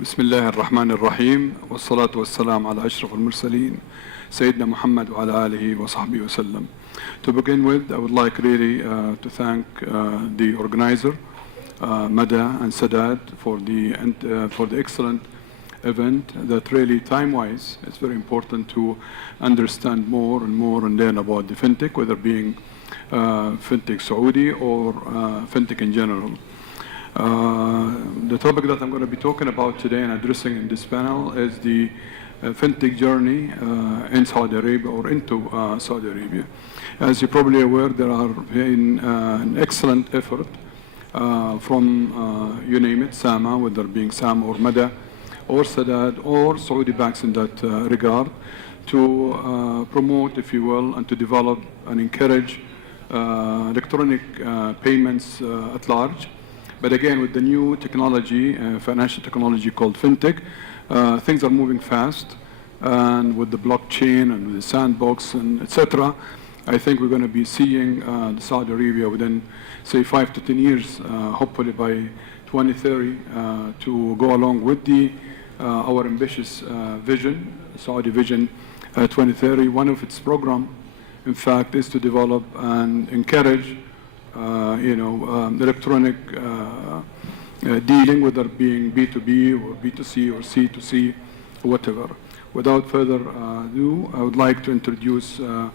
بسم الله الرحمن الرحيم والصلاة والسلام على أشرف المرسلين سيدنا محمد وعلى آله وصحبه وسلم. To begin with, I would like really to thank the organizer, Mada and Sadat, for the excellent event that really time-wise it's very important to understand more and more and learn about the Fintech, whether being Fintech Saudi or Fintech in general. The topic that I'm going to be talking about today and addressing in this panel is the Fintech journey in Saudi Arabia or into Saudi Arabia. As you're probably aware, there are an excellent effort from, you name it, SAMA, whether being SAMA or Mada or Sadat or Saudi banks in that regard, to promote, if you will, and to develop and encourage electronic payments at large. But again, with the new technology, financial technology called Fintech, things are moving fast. And with the blockchain and with the sandbox and etc., I think we're going to be seeing Saudi Arabia within, say, 5 to 10 years, hopefully by 2030, to go along with our ambitious vision, Saudi Vision 2030. One of its program, in fact, is to develop and encourage electronic dealing, whether being B2B or B2C or C2C or whatever. Without further ado, I would like to introduce the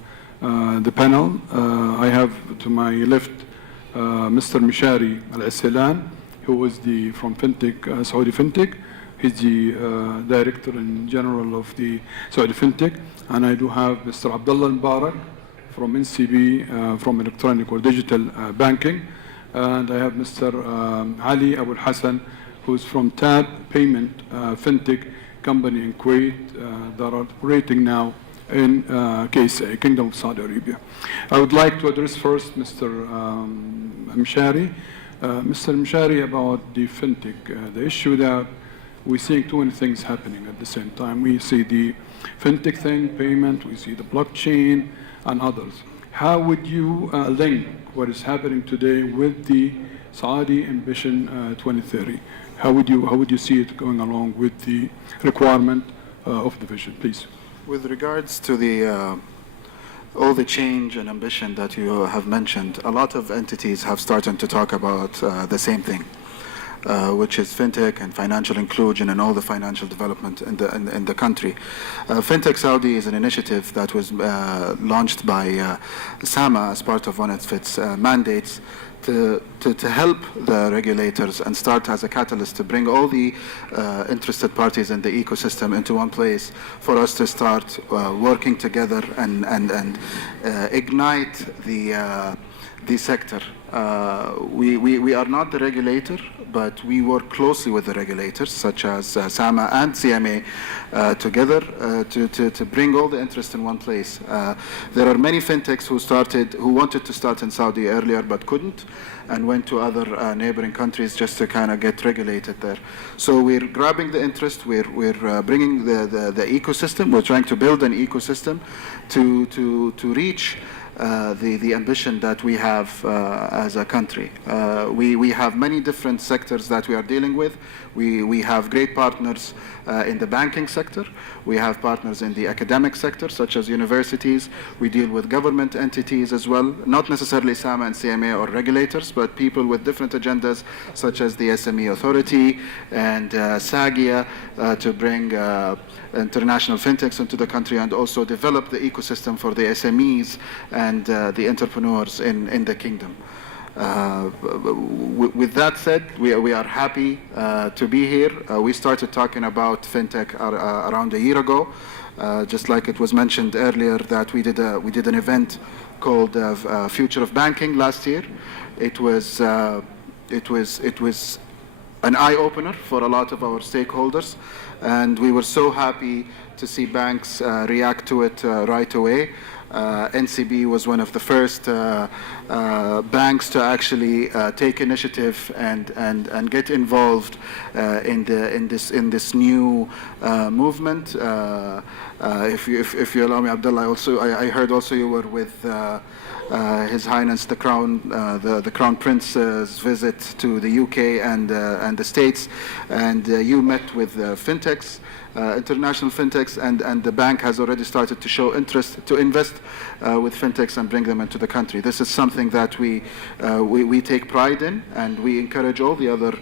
panel. I have to my left Mr. Mishari Al-Asilan, who is from Fintech, Saudi Fintech. He's the Director in General of the Saudi Fintech. And I do have Mr. Abdullah Mubarak from NCB, from electronic or digital banking. And I have Mr. Ali Abu Hassan, who's from TAB Payment Fintech company in Kuwait that are operating now in KSA, Kingdom of Saudi Arabia. I would like to address first Mr. Mshari. Mr. Mshari, about the Fintech, the issue that we're seeing too many things happening at the same time. We see the Fintech thing, payment, we see the blockchain, and others. How would you link what is happening today with the Saudi Ambition 2030? How would you see it going along with the requirement of the vision, please? With regards to all the change and ambition that you have mentioned, a lot of entities have started to talk about the same thing, which is Fintech and financial inclusion and all the financial development in the country. Fintech Saudi is an initiative that was launched by SAMA as part of one of its mandates to help the regulators and start as a catalyst to bring all the interested parties in the ecosystem into one place for us to start working together and ignite the sector. We are not the regulator, but we work closely with the regulators, such as SAMA and CMA, together to bring all the interest in one place. There are many fintechs who wanted to start in Saudi earlier but couldn't, and went to other neighboring countries just to kind of get regulated there. So we're grabbing the interest, we're bringing the ecosystem, we're trying to build an ecosystem to reach the ambition that we have as a country. We have many different sectors that we are dealing with. We have great partners in the banking sector. We have partners in the academic sector, such as universities. We deal with government entities as well, not necessarily SAMA and CMA or regulators, but people with different agendas, such as the SME Authority and SAGIA, to bring international fintechs into the country and also develop the ecosystem for the SMEs and the entrepreneurs in the kingdom. With that said, we are happy to be here. We started talking about fintech around a year ago. Just like it was mentioned earlier, that we did an event called Future of Banking last year. It was an eye-opener for a lot of our stakeholders, and we were so happy to see banks react to it right away. NCB was one of the first banks to actually take initiative and get involved in this new movement. If you allow me, Abdullah, I heard also you were with His Highness the Crown Prince's visit to the UK and the States, and you met with fintechs. International fintechs, and the bank has already started to show interest to invest with fintechs and bring them into the country. This is something that we take pride in, and we encourage all the other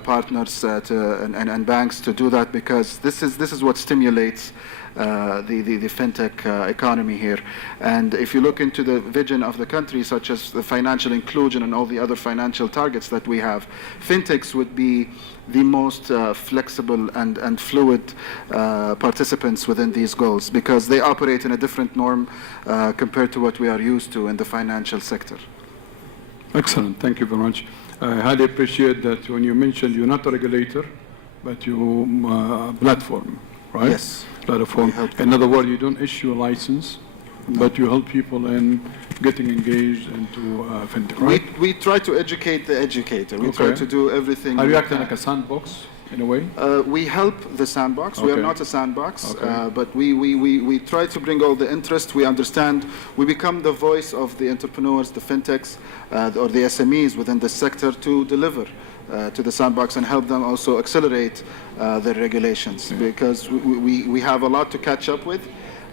partners and banks to do that, because this is what stimulates the fintech economy here. And if you look into the vision of the country, such as the financial inclusion and all the other financial targets that we have, fintechs would be the most flexible and fluid participants within these goals, because they operate in a different norm compared to what we are used to in the financial sector. Excellent, thank you very much. I highly appreciate that when you mentioned you're not a regulator, but you platform, right? Yes. Platform. In other words, you don't issue a license, but you help people in getting engaged into fintech, right? We try to educate the educator. We try to do everything. Are you acting like a sandbox in a way? We help the sandbox. We are not a sandbox, but we try to bring all the interest. We understand. We become the voice of the entrepreneurs, the fintechs, or the SMEs within the sector to deliver to the sandbox and help them also accelerate their regulations, because we have a lot to catch up with.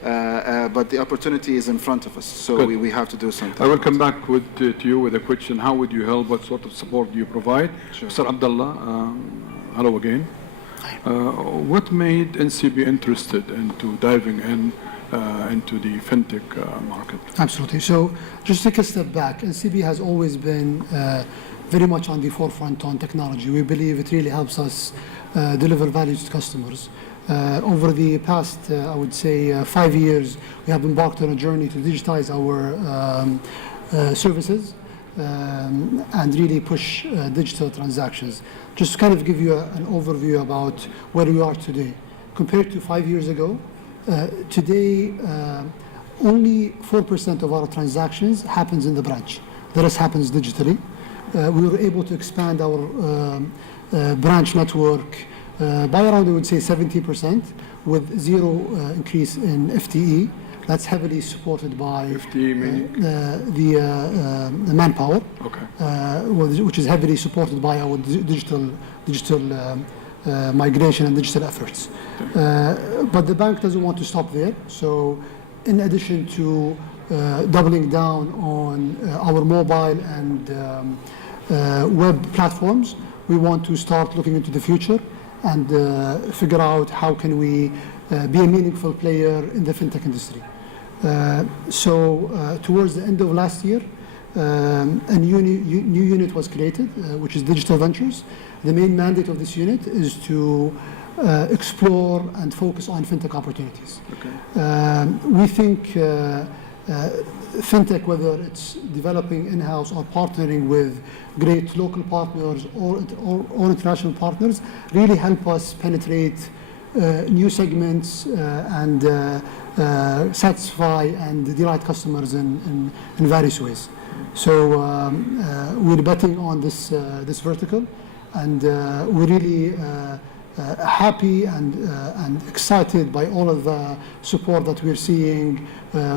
But the opportunity is in front of us, so we have to do something. I will come back to you with a question. How would you help? What sort of support do you provide? Sure. Mr. Abdullah, hello again. What made NCB interested into diving into the fintech market? Absolutely. So just take a step back. NCB has always been very much on the forefront on technology. We believe it really helps us deliver value to customers. Over the past, I would say, 5 years, we have embarked on a journey to digitize our services and really push digital transactions. Just to kind of give you an overview about where we are today. Compared to 5 years ago, today only 4% of our transactions happens in the branch. The rest happens digitally. We were able to expand our branch network by around, I would say, 70%, with zero increase in FTE. That's heavily supported by FTE meaning? The manpower, which is heavily supported by our digital migration and digital efforts. But the bank doesn't want to stop there. So in addition to doubling down on our mobile and web platforms, we want to start looking into the future and figure out how can we be a meaningful player in the fintech industry. So towards the end of last year, a new unit was created, which is Digital Ventures. The main mandate of this unit is to explore and focus on fintech opportunities. We think fintech, whether it's developing in-house or partnering with great local partners or international partners, really help us penetrate new segments and satisfy and delight customers in various ways. So we're betting on this vertical, and we're really happy and excited by all of the support that we're seeing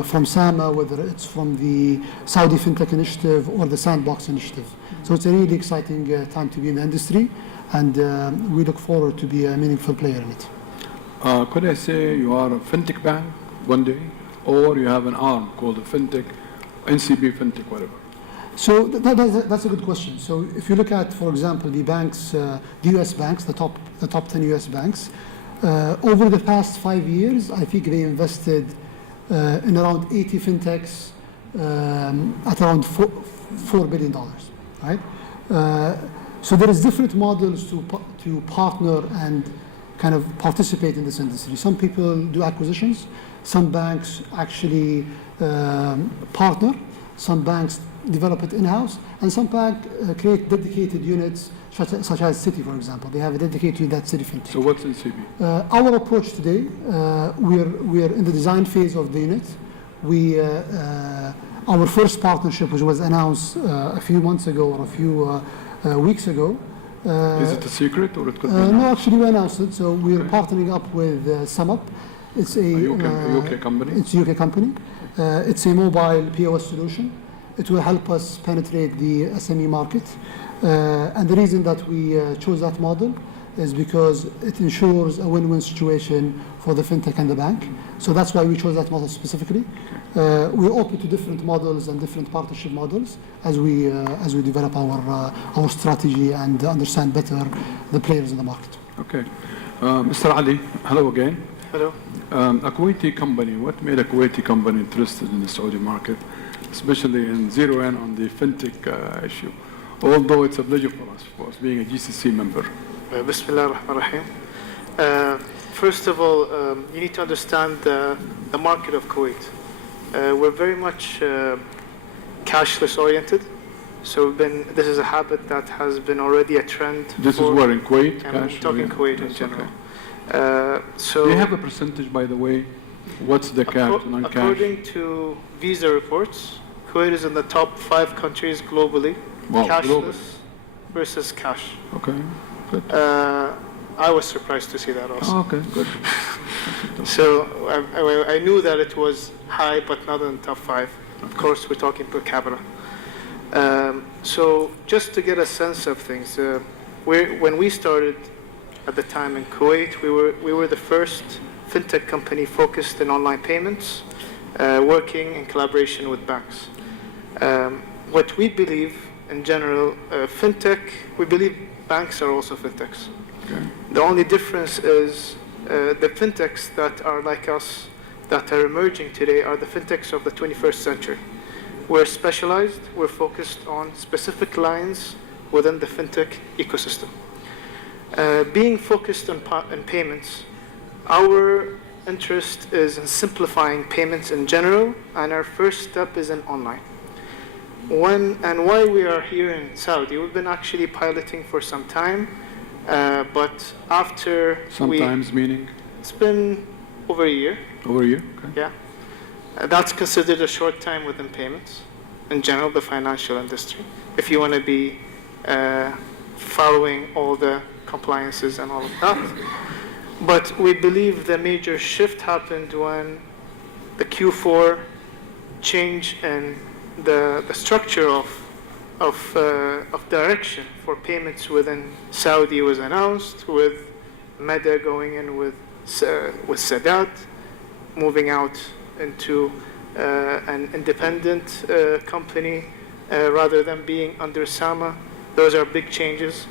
from SAMA, whether it's from the Saudi FinTech Initiative or the Sandbox Initiative. So it's a really exciting time to be in the industry, and we look forward to be a meaningful player in it. Could I say you are a fintech bank one day, or you have an arm called a fintech, NCB fintech, whatever? So that's a good question. So if you look at, for example, the banks, the U.S. banks, the top 10 U.S. banks, over the past 5 years, I think they invested in around 80 fintechs at around $4 billion, right? So there is different models to partner and kind of participate in this industry. Some people do acquisitions, some banks actually partner, some banks develop it in-house, and some banks create dedicated units, such as Citi, for example. They have a dedicated that Citi fintech. So what's NCB? Our approach today, we're in the design phase of the unit. our first partnership, which was announced a few months ago or a few weeks ago. Is it a secret or it could be No, announced? actually we announced it. So we're partnering up with SumUp. It's a UK company? It's a UK company. It's a mobile POS solution. It will help us penetrate the SME market. And the reason that we chose that model is because it ensures a win-win situation for the fintech and the bank. So that's why we chose that model specifically. We're open to different models and different partnership models as we develop our strategy and understand better the players in the market. Okay. Mr. Ali, hello again. Hello. A Kuwaiti company, what made a Kuwaiti company interested in the Saudi market, especially in zero-in on the fintech issue? Although it's a pleasure for us being a GCC member. Bismillah ar-Rahman ar-Rahim. First of all, you need to understand the market of Kuwait. We're very much cashless oriented. So this is a habit that has been already a trend. This is where in Kuwait? I'm talking Kuwait in general. Do you have a percentage, by the way? What's the cap, non-cash? According to Visa reports, Kuwait is in the top 5 countries globally, cashless versus cash. Okay, good. I was surprised to see that also. Oh, okay, good. So I knew that it was high, but not in the top 5. Of course, we're talking per capita. So just to get a sense of things, when we started at the time in Kuwait, we were the first fintech company focused in online payments, working in collaboration with banks. What we believe in general, fintech, we believe banks are also fintechs. Okay. The only difference is the fintechs that are like us, that are emerging today, are the fintechs of the 21st century. We're specialized, we're focused on specific lines within the fintech ecosystem. Being focused on payments, our interest is in simplifying payments in general, and our first step is in online. Why we are here in Saudi, we've been actually piloting for some time, but after Sometimes meaning? It's been over a year. Over a year? Okay. Yeah. That's considered a short time within payments, in general, the financial industry, if you want to be following all the compliances and all of that. But we believe the major shift happened when the Q4 change in the structure of direction for payments within Saudi was announced, with Meda going in with Sadat, moving out into an independent company rather than being under Sama. Those are big changes.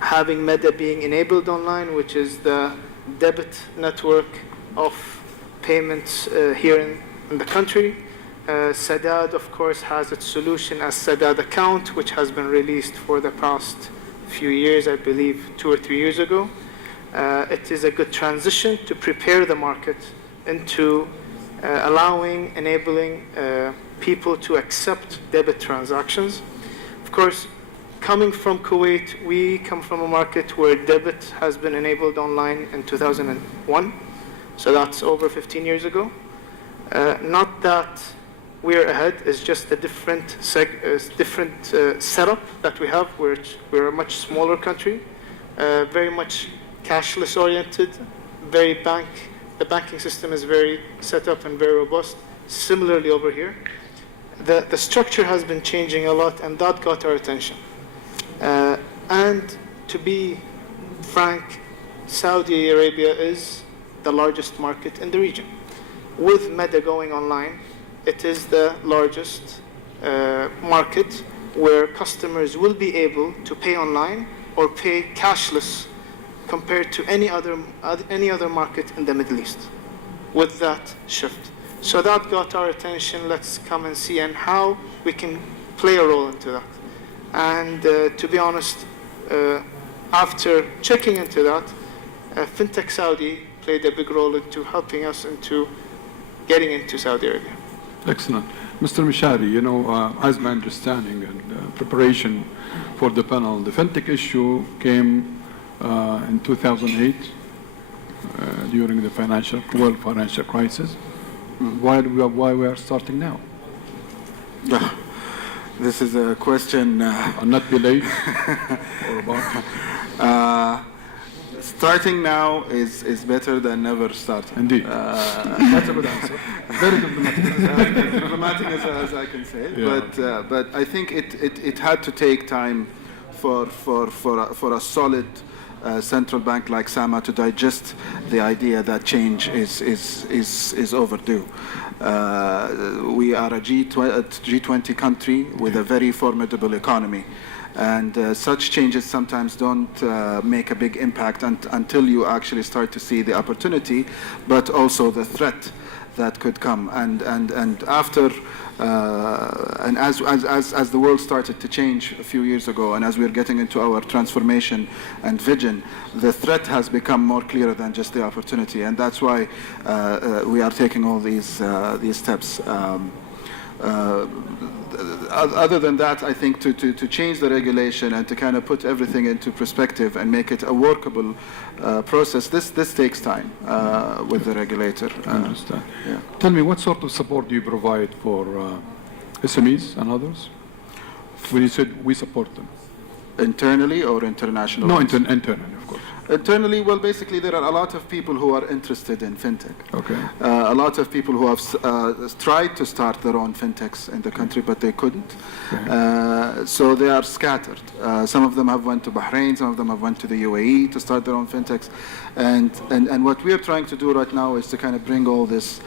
Having Meda being enabled online, which is the debit network of payments here in the country. Sadat, of course, has its solution as Sadat account, which has been released for the past few years, I believe 2 or 3 years ago. It is a good transition to prepare the market into enabling people to accept debit transactions. Of course, coming from Kuwait, we come from a market where debit has been enabled online in 2001, so that's over 15 years ago. Not that we're ahead, it's just a different setup that we have. We're a much smaller country, very much cashless oriented, the banking system is very set up and very robust. Similarly over here, the structure has been changing a lot, and that got our attention. And to be frank, Saudi Arabia is the largest market in the region. With Meda going online, it is the largest market where customers will be able to pay online or pay cashless compared to any other market in the Middle East with that shift. So that got our attention. Let's come and see and how we can play a role into that. And to be honest, after checking into that, Fintech Saudi played a big role into helping us into getting into Saudi Arabia. Excellent. Mr. Mishari, as my understanding and preparation for the panel, the fintech issue came in 2008 during the world financial crisis. Why we are starting now? This is a question. And not be late or about? Starting now is better than never starting. Indeed. That's a good answer. Very diplomatic. Diplomatic as I can say, Yeah. but I think it had to take time for a solid central bank like SAMA to digest the idea that change is overdue. We are a G20 country with a very formidable economy. And such changes sometimes don't make a big impact until you actually start to see the opportunity, but also the threat that could come. And after, and as the world started to change a few years ago, and as we're getting into our transformation and vision, the threat has become more clear than just the opportunity. And that's why we are taking all these steps. Other than that, I think to change the regulation and to kind of put everything into perspective and make it a workable process, this takes time with the regulator. I understand. Yeah. Tell me, what sort of support do you provide for SMEs and others? When you said we support them. Internally or international? No, ones? internally, of course. Internally, well, basically, there are a lot of people who are interested in fintech. Okay. A lot of people who have tried to start their own fintechs in the country, but they couldn't. Okay. So they are scattered. Some of them have went to Bahrain, some of them have went to the UAE to start their own fintechs. And what we are trying to do right now is to kind of bring all this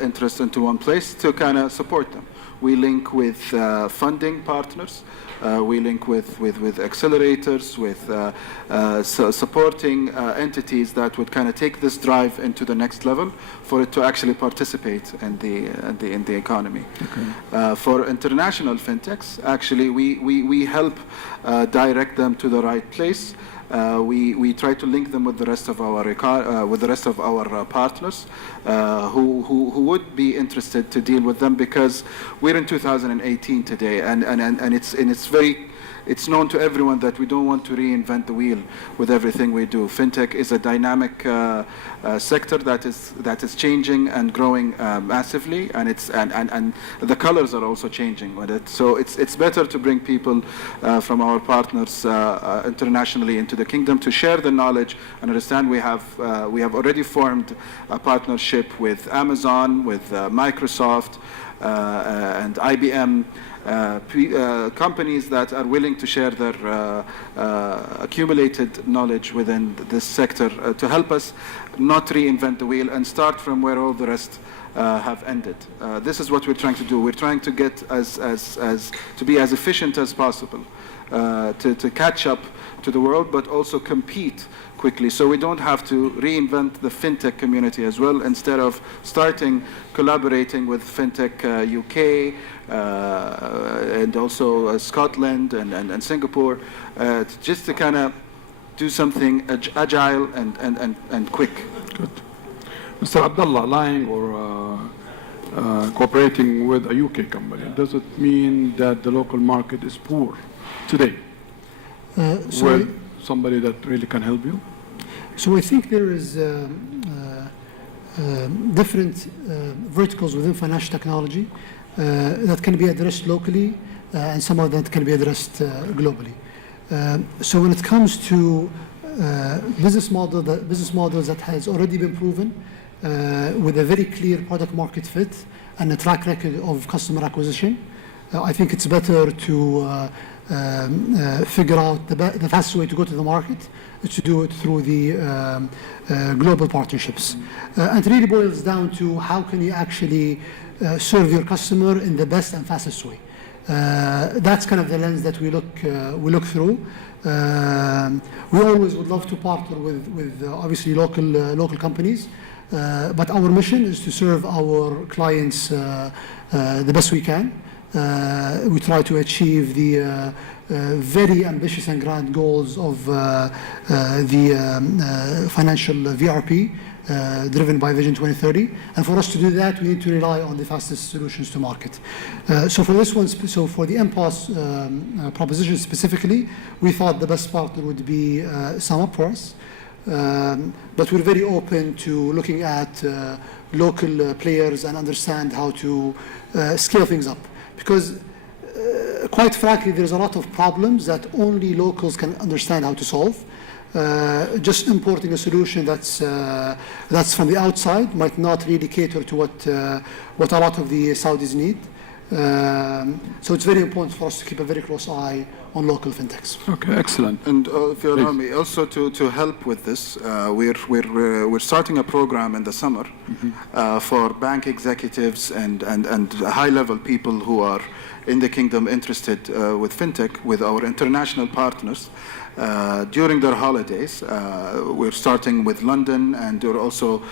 interest into one place to kind of support them. We link with funding partners. We link with accelerators, with supporting entities that would kind of take this drive into the next level for it to actually participate in the economy. Okay. For international fintechs, actually, we help direct them to the right place. We try to link them with the rest of our partners who would be interested to deal with them, because we're in 2018 today, and it's known to everyone that we don't want to reinvent the wheel with everything we do. Fintech is a dynamic sector that is changing and growing massively, and the colors are also changing with it. So it's better to bring people from our partners internationally into the kingdom to share the knowledge and understand. We have already formed a partnership with Amazon, with Microsoft, and IBM. Companies that are willing to share their accumulated knowledge within this sector to help us not reinvent the wheel and start from where all the rest have ended. This is what we're trying to do. We're trying to get to be as efficient as possible, to catch up to the world, but also compete quickly, so we don't have to reinvent the fintech community as well. Instead of collaborating with Fintech UK and also Scotland and Singapore, just to kind of do something agile and quick. Good. Mr. Abdullah, lying or cooperating with a UK company, does it mean that the local market is poor today? With somebody that really can help you? So I think there is different verticals within financial technology that can be addressed locally, and some of that can be addressed globally. So when it comes to business models that has already been proven with a very clear product market fit and a track record of customer acquisition, I think it's better to figure out the fastest way to go to the market is to do it through the global partnerships. And it really boils down to how can you actually serve your customer in the best and fastest way. That's kind of the lens that we look through. We always would love to partner with obviously local companies, but our mission is to serve our clients the best we can. We try to achieve the very ambitious and grand goals of the financial VRP driven by Vision 2030. And for us to do that, we need to rely on the fastest solutions to market. So for this one, for the MPOS proposition specifically, we thought the best partner would be SumUp for us. But we're very open to looking at local players and understand how to scale things up. Because quite frankly, there's a lot of problems that only locals can understand how to solve. Just importing a solution that's from the outside might not really cater to what a lot of the Saudis need. So it's very important for us to keep a very close eye on local fintechs. Okay, excellent. And if you allow me, also to help with this, we're starting a program in the summer for bank executives and high-level people who are in the kingdom interested with fintech, with our international partners. During their holidays, we're starting with London, and we're also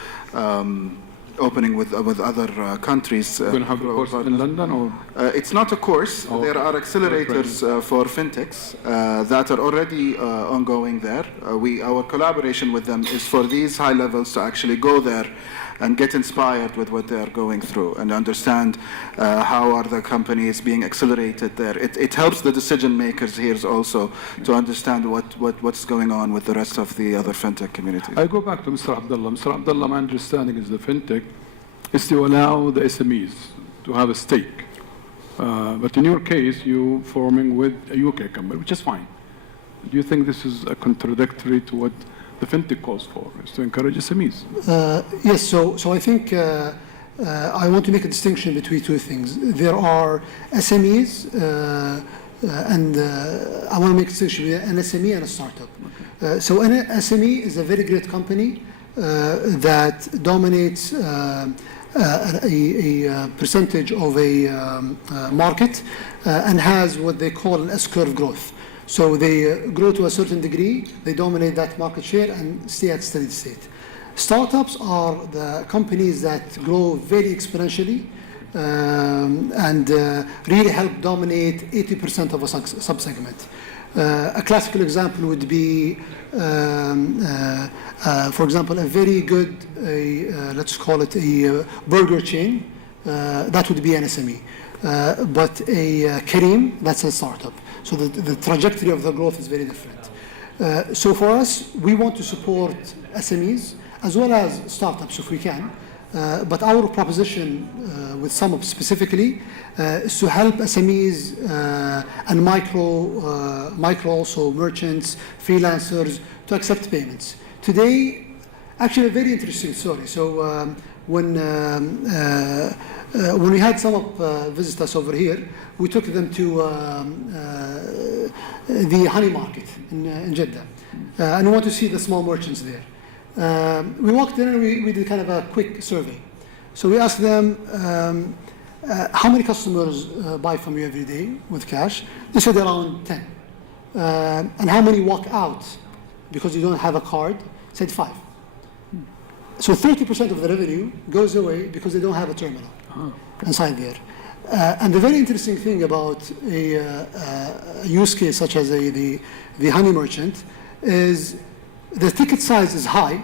opening with other countries. We're going to have a course in London, or? It's not a course. Oh, there are accelerators for fintechs that are already ongoing there. Our collaboration with them is for these high levels to actually go there and get inspired with what they are going through and understand how are the companies being accelerated there. It helps the decision makers here also to understand what's going on with the rest of the other fintech communities. I go back to Mr. Abdullah. Mr. Abdullah, my understanding is the fintech is to allow the SMEs to have a stake. But in your case, you forming with a UK company, which is fine. Do you think this is a contradictory to what the fintech calls for, is to encourage SMEs? Yes, so I think I want to make a distinction between two things. There are SMEs, and I want to make a distinction between an SME and a startup. So an SME is a very great company that dominates a percentage of a market and has what they call an S-curve growth. So they grow to a certain degree, they dominate that market share and stay at steady state. Startups are the companies that grow very exponentially and really help dominate 80% of a subsegment. A classical example would be, for example, a very good, let's call it a burger chain, that would be an SME. But a Kareem, that's a startup. So the trajectory of the growth is very different. So for us, we want to support SMEs as well as startups if we can. But our proposition with SumUp specifically is to help SMEs and micro also merchants, freelancers to accept payments. Today, actually a very interesting story. So when we had SumUp visit us over here, we took them to the honey market in Jeddah. And we want to see the small merchants there. We walked in and we did kind of a quick survey. So we asked them, how many customers buy from you every day with cash? They said around 10. And how many walk out because you don't have a card? Said 5. So 30% of the revenue goes away because they don't have a terminal inside there. And the very interesting thing about a use case such as the honey merchant is the ticket size is high,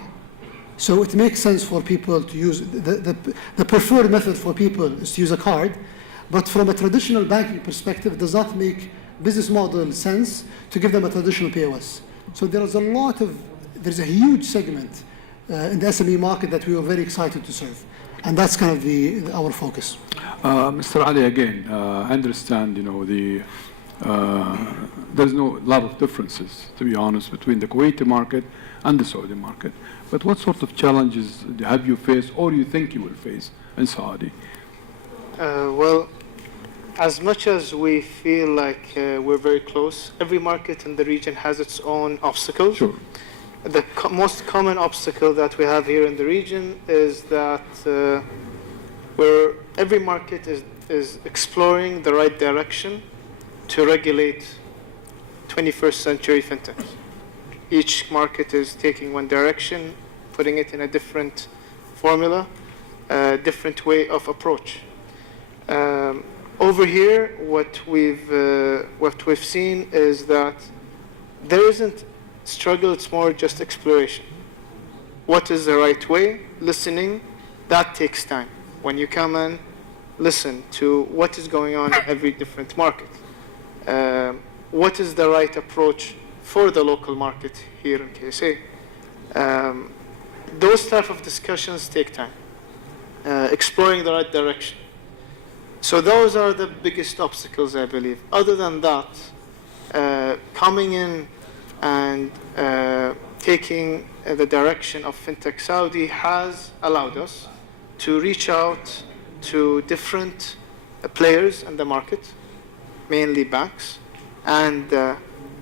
so it makes sense for people to use, the preferred method for people is to use a card, but from a traditional banking perspective, it does not make business model sense to give them a traditional POS. So there's a huge segment in the SME market that we are very excited to serve. And that's kind of our focus. Mr. Ali, again, I understand, there's no lot of differences, to be honest, between the Kuwaiti market and the Saudi market. But what sort of challenges have you faced or you think you will face in Saudi? Well, as much as we feel like we're very close, every market in the region has its own obstacles. Sure. The most common obstacle that we have here in the region is that where every market is exploring the right direction to regulate 21st century fintechs. Each market is taking one direction, putting it in a different formula, a different way of approach. Over here, what we've seen is that there isn't struggle, it's more just exploration. What is the right way? Listening, that takes time. When you come and listen to what is going on in every different market. What is the right approach for the local market here in KSA? Those type of discussions take time. exploring the right direction. So those are the biggest obstacles, I believe. Other than that, coming in and taking the direction of Fintech Saudi has allowed us to reach out to different players in the market, mainly banks and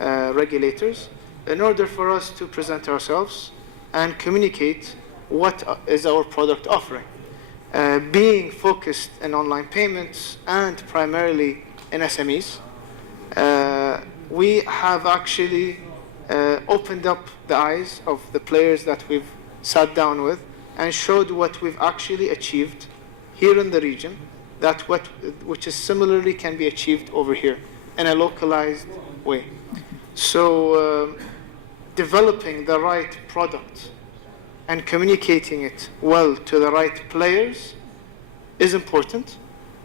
regulators, in order for us to present ourselves and communicate what is our product offering. Being focused in online payments and primarily in SMEs, we have actually opened up the eyes of the players that we've sat down with and showed what we've actually achieved here in the region, which is similarly can be achieved over here in a localized way. So developing the right product and communicating it well to the right players is important,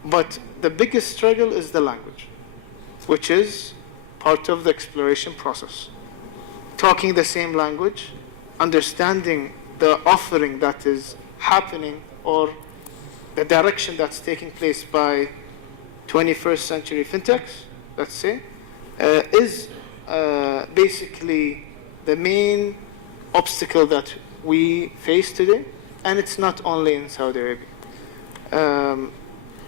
but the biggest struggle is the language, which is part of the exploration process. Talking the same language, understanding the offering that is happening or the direction that's taking place by 21st century fintechs, let's say, is basically the main obstacle that we face today, and it's not only in Saudi Arabia.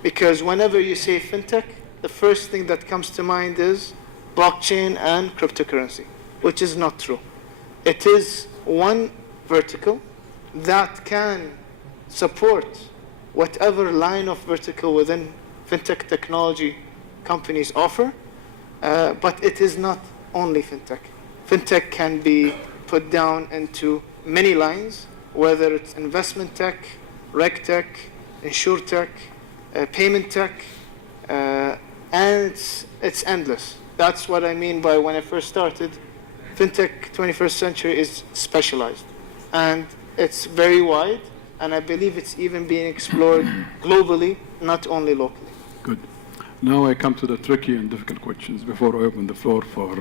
Because whenever you say fintech, the first thing that comes to mind is blockchain and cryptocurrency, which is not true. It is one vertical that can support whatever line of vertical within fintech technology companies offer, but it is not only fintech. Fintech can be put down into many lines, whether it's investment tech, reg tech, insure tech, payment tech, and it's endless. That's what I mean by when I first started, fintech 21st century is specialized, and it's very wide, and I believe it's even being explored globally, not only locally. Good. Now I come to the tricky and difficult questions before I open the floor for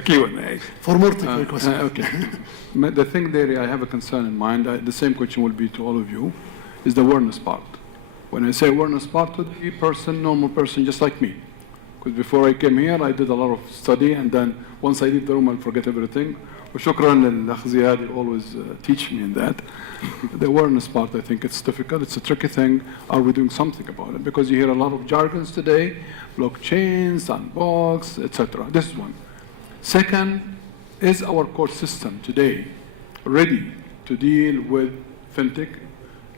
Q&A. For more technical questions. Okay. The thing there, I have a concern in mind. The same question will be to all of you, is the awareness part. When I say awareness part, to the person, normal person, just like me. Because before I came here, I did a lot of study, and then once I leave the room, I'll forget everything. وشكرا للأخ زياد, you always teach me in that. The awareness part, I think it's difficult. It's a tricky thing. Are we doing something about it? Because you hear a lot of jargons today, blockchain, sandbox, etc. This is one. Second, is our core system today ready to deal with fintech?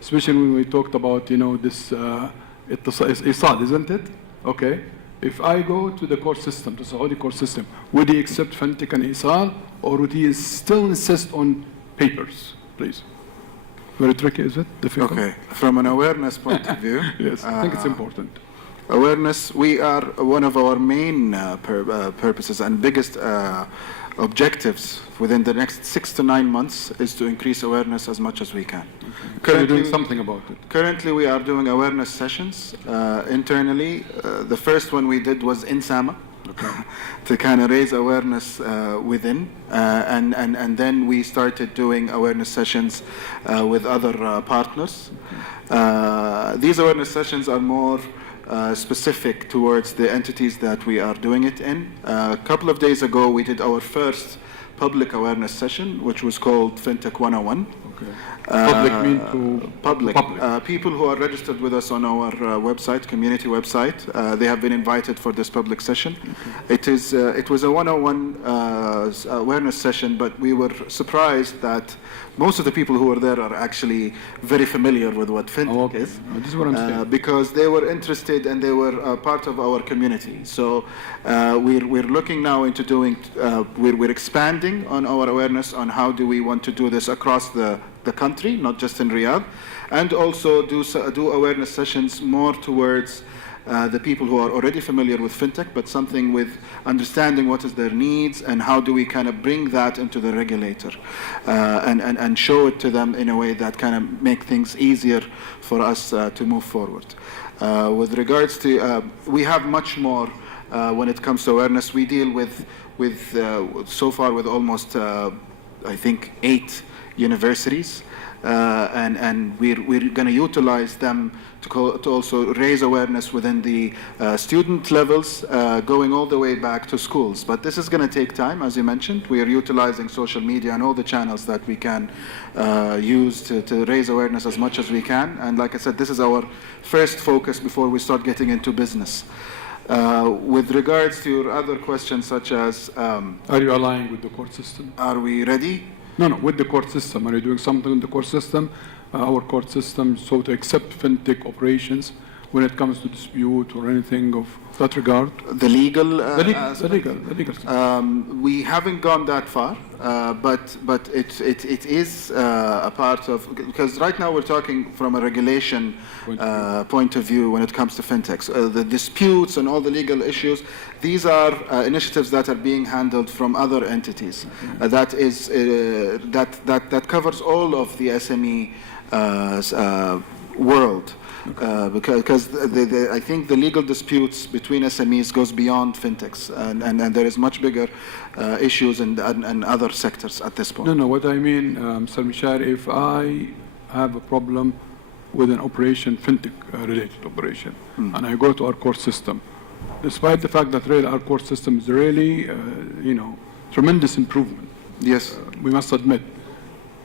Especially when we talked about, this ISAD, isn't it? Okay. If I go to the core system, the Saudi core system, would he accept fintech and ISAD, or would he still insist on papers, please? Very tricky, is it? Difficult? Okay. From an awareness point of view, yes, I think it's important. Awareness, we are one of our main purposes and biggest objectives within the next 6 to 9 months is to increase awareness as much as we can. Okay. Are you doing something about it? Currently, we are doing awareness sessions internally. The first one we did was in Sama, to kind of raise awareness within, and then we started doing awareness sessions with other partners. These awareness sessions are more specific towards the entities that we are doing it in. A couple of days ago, we did our first public awareness session, which was called Fintech 101. Okay. Public mean to public. People who are registered with us on our website, community website, they have been invited for this public session. Okay. It was a 101 awareness session, but we were surprised that most of the people who were there are actually very familiar with what fintech is. This is what I'm saying. Because they were interested and they were part of our community. So we're looking now into doing, we're expanding on our awareness on how do we want to do this across the country, not just in Riyadh, and also do awareness sessions more towards the people who are already familiar with fintech, but something with understanding what is their needs and how do we kind of bring that into the regulator and show it to them in a way that kind of make things easier for us to move forward. With regards to, we have much more when it comes to awareness. We deal with so far with almost, I think, 8 universities and we're going to utilize them to also raise awareness within the student levels, going all the way back to schools. But this is going to take time, as you mentioned. We are utilizing social media and all the channels that we can use to raise awareness as much as we can. And like I said, this is our first focus before we start getting into business. With regards to your other questions, such as Are you aligning with the court system? are we ready? No, with the court system. Are you doing something in the court system? Our court system, so to accept fintech operations when it comes to dispute or anything of that regard? The legal, The legal system. we haven't gone that far, but it is a part of, because right now we're talking from a regulation point of view when it comes to fintechs. The disputes and all the legal issues, these are initiatives that are being handled from other entities. That is that covers all of the SME world. Because I think the legal disputes between SMEs goes beyond fintechs, and there is much bigger issues in other sectors at this point. No, what I mean, Mr. Mishar, if I have a problem with an operation, fintech related operation, and I go to our court system, despite the fact that really our court system is really, tremendous improvement. Yes. We must admit,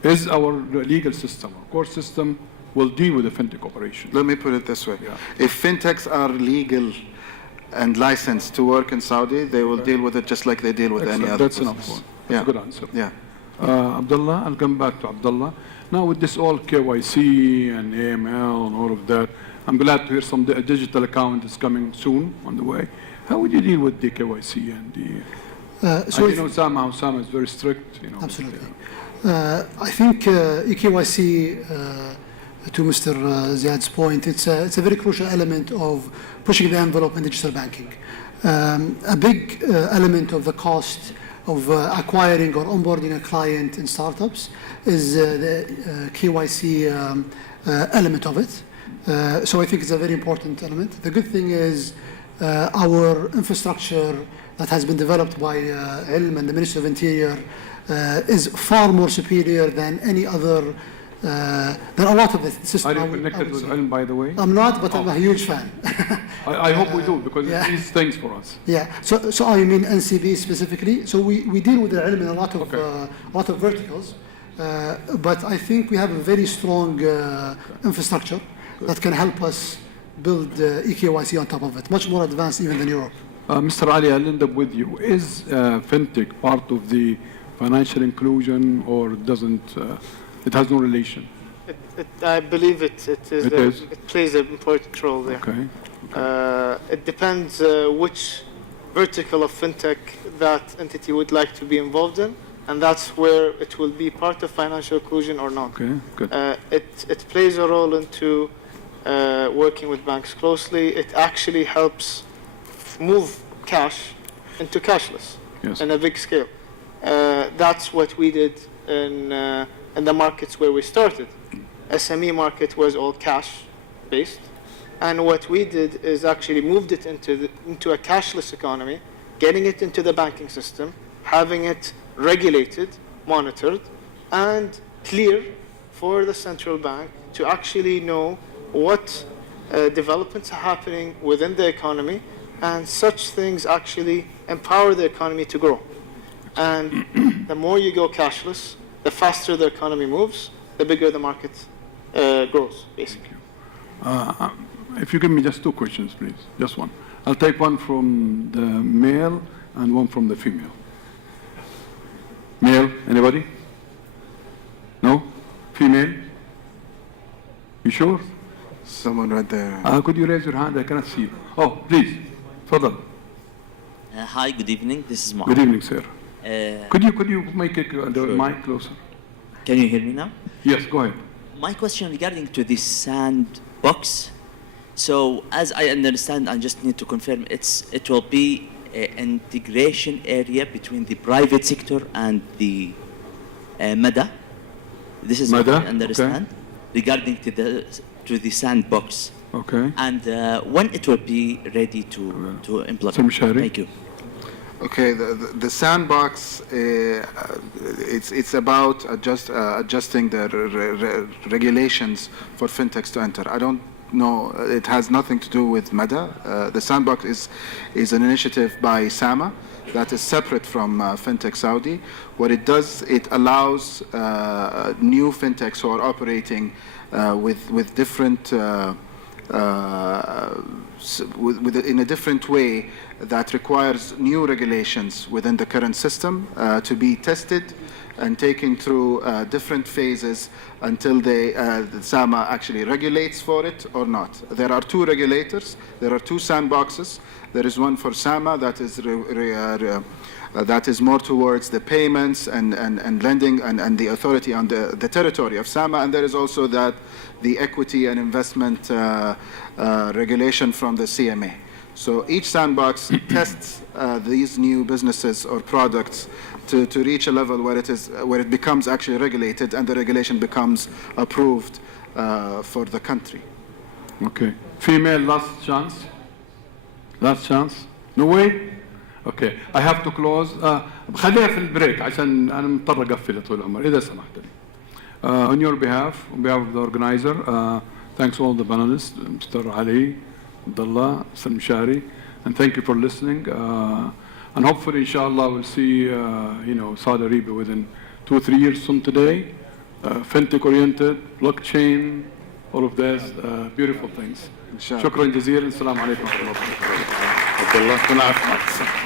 is our legal system, our court system, will deal with the fintech operation. Let me put it this way. Yeah. If fintechs are legal and licensed to work in Saudi, they will deal with it just like they deal with any other That's enough. business. That's a good answer. Yeah. Abdullah, I'll come back to Abdullah. Now with this all KYC and AML and all of that, I'm glad to hear some digital account is coming soon on the way. How would you deal with the KYC and the... So Osama is very strict. Absolutely. I think EKYC, to Mr. Ziad's point, it's a very crucial element of pushing the envelope in digital banking. A big element of the cost of acquiring or onboarding a client in startups is the KYC element of it. So I think it's a very important element. The good thing is our infrastructure that has been developed by ILM and the Ministry of Interior is far more superior than any other, than a lot of the systems. Are you connected with ILM, by the way? I'm not, but I'm a huge fan. I hope we do, because Yeah. it is things for us. Yeah, so I mean NCB specifically. So we deal with the ILM in a lot of verticals, but I think we have a very strong infrastructure that can help us build EKYC on top of it, much more advanced even than Europe. Mr. Ali, I'll end up with you. Is fintech part of the financial inclusion, or doesn't? It has no relation. I believe it is. It plays an important role there. Okay. It depends which vertical of fintech that entity would like to be involved in, and that's where it will be part of financial inclusion or not. Okay. Good. It plays a role into working with banks closely. It actually helps move cash into cashless in a big scale. That's what we did in the markets where we started. SME market was all cash based, and what we did is actually moved it into a cashless economy, getting it into the banking system, having it regulated, monitored, and clear for the central bank to actually know what developments are happening within the economy, and such things actually empower the economy to grow. And the more you go cashless, the faster the economy moves, the bigger the market grows, basically. If you give me just two questions, please. Just one. I'll take one from the male and one from the female. Male, anybody? No? Female? You sure? Someone right there. Could you raise your hand? I cannot see you. Oh, please. Fadal. Hi, good evening. This is Mark. Good evening, sir. Could you make it, the mic closer? Can you hear me now? Yes, go ahead. My question regarding to the sandbox. So, as I understand, I just need to confirm, it will be an integration area between the private sector and the MADA. This is what I understand regarding to the sandbox. Okay. And when it will be ready to implement. Thank you. Okay, the sandbox, it's about adjusting the regulations for fintechs to enter. I don't know, it has nothing to do with MEDA. The sandbox is an initiative by SAMA that is separate from Fintech Saudi. What it does, it allows new fintechs who are operating with different in a different way that requires new regulations within the current system to be tested and taken through different phases until the SAMA actually regulates for it or not. There are two regulators, there are two sandboxes. There is one for SAMA that is more towards the payments and lending and the authority on the territory of SAMA, and there is also the equity and investment regulation from the CMA. So each sandbox tests these new businesses or products to reach a level where it becomes actually regulated and the regulation becomes approved for the country. Okay. Female, last chance. Last chance. No way. Okay. I have to close. خليها في البريك عشان أنا مضطر أقفل طول العمر إذا سمحت لي. On your behalf, on behalf of the organizer, thanks all the panelists, Mr. Ali, Abdullah, Mr. Mshari, and thank you for listening. And hopefully, inshallah, we'll see, Saudi Arabia within 2-3 years from today. Fintech-oriented, blockchain, all of this, beautiful things. Inshallah. شكرا جزيلا. السلام عليكم ورحمة الله وبركاته. عبد الله.